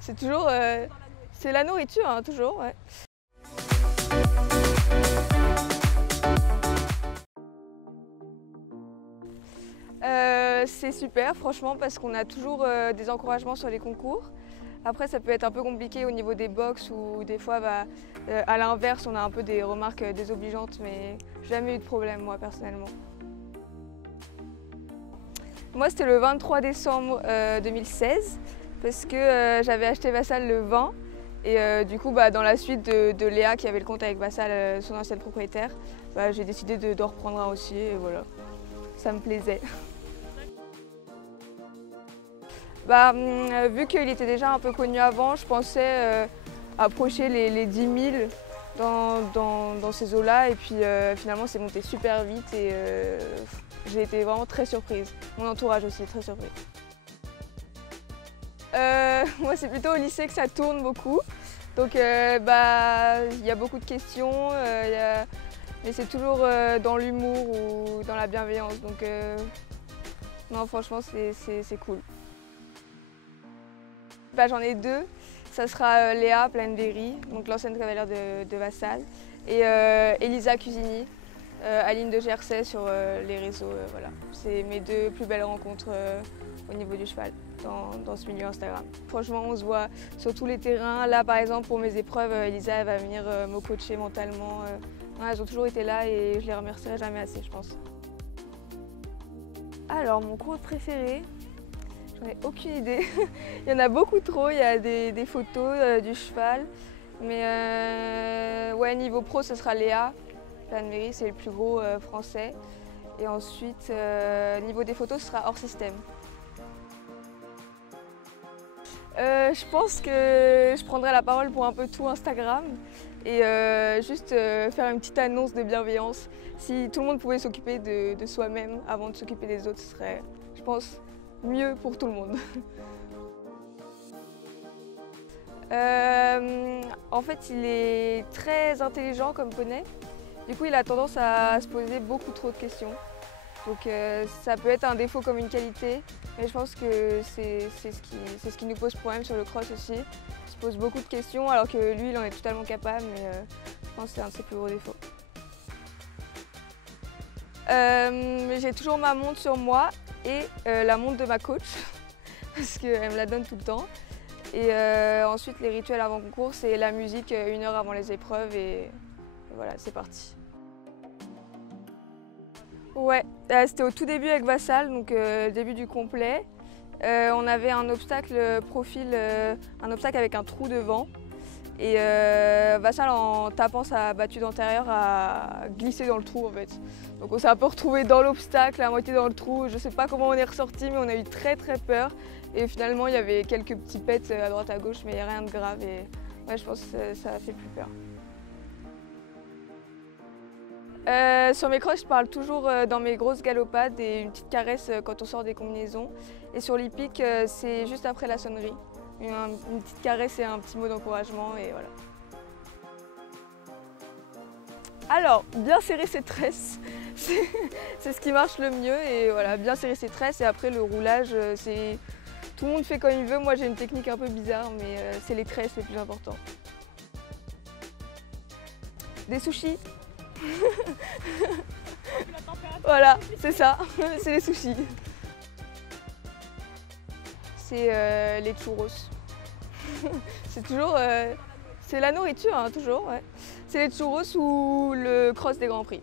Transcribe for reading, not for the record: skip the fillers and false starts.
C'est toujours, c'est la nourriture, hein, toujours, ouais. C'est super, franchement, parce qu'on a toujours des encouragements sur les concours. Après, ça peut être un peu compliqué au niveau des box où des fois, à l'inverse, on a un peu des remarques désobligeantes, mais jamais eu de problème, moi, personnellement. Moi, c'était le 23 décembre 2016, parce que j'avais acheté Vassal le 20. Et du coup, dans la suite de Léa, qui avait le compte avec Vassal, son ancienne propriétaire, j'ai décidé de reprendre un aussi, et voilà, ça me plaisait. Vu qu'il était déjà un peu connu avant, je pensais approcher les 10 000 dans ces eaux-là. Et puis finalement, c'est monté super vite et j'ai été vraiment très surprise. Mon entourage aussi est très surpris. Moi, c'est plutôt au lycée que ça tourne beaucoup. Donc il y a beaucoup de questions, mais c'est toujours dans l'humour ou dans la bienveillance. Donc non, franchement, c'est cool. J'en ai deux. Ça sera Léa Plainberry, donc l'ancienne cavalière de Vassal, et Elisa Cusini, Aline de Jersey sur les réseaux. Voilà. C'est mes deux plus belles rencontres au niveau du cheval dans ce milieu Instagram. Franchement, on se voit sur tous les terrains. Là, par exemple, pour mes épreuves, Elisa elle va venir me coacher mentalement. Elles ont toujours été là et je les remercierai jamais assez, je pense. Alors, mon cours préféré, j'en ai aucune idée. Il y en a beaucoup trop, il y a des photos du cheval. Mais ouais, niveau pro, ce sera Léa Plainberry, c'est le plus gros français. Et ensuite, niveau des photos, ce sera hors système. Je pense que je prendrai la parole pour un peu tout Instagram et juste faire une petite annonce de bienveillance. Si tout le monde pouvait s'occuper de soi-même avant de s'occuper des autres, ce serait, je pense, mieux pour tout le monde. En fait, il est très intelligent comme poney. Du coup, il a tendance à se poser beaucoup trop de questions. Donc ça peut être un défaut comme une qualité, mais je pense que c'est ce qui nous pose problème sur le cross aussi. Il se pose beaucoup de questions alors que lui, il en est totalement capable, mais je pense que c'est un de ses plus gros défauts. J'ai toujours ma montre sur moi et la montre de ma coach, parce qu'elle me la donne tout le temps. Et ensuite, les rituels avant concours, c'est la musique 1 heure avant les épreuves et voilà, c'est parti. Ouais, c'était au tout début avec Vassal, donc début du complet. On avait un obstacle profil, un obstacle avec un trou devant. Et Vassal, en tapant sa battue d'antérieur, a glissé dans le trou en fait. Donc on s'est un peu retrouvé dans l'obstacle, à moitié dans le trou. Je ne sais pas comment on est ressorti, mais on a eu très peur. Et finalement, il y avait quelques petits pets à droite à gauche, mais il n'y a rien de grave. Et ouais, je pense que ça a fait plus peur. Sur mes crosses, je parle toujours dans mes grosses galopades et une petite caresse quand on sort des combinaisons. Et sur l'hippique, c'est juste après la sonnerie. Une petite caresse et un petit mot d'encouragement et voilà. Alors, bien serrer ses tresses, c'est ce qui marche le mieux. Et voilà, bien serrer ses tresses et après le roulage, tout le monde fait comme il veut. Moi j'ai une technique un peu bizarre, mais c'est les tresses les plus importants. Des sushis. Voilà, c'est ça, c'est les sushis. C'est les churros. C'est toujours, c'est la nourriture, hein, toujours. Ouais. C'est les churros ou le cross des Grands Prix.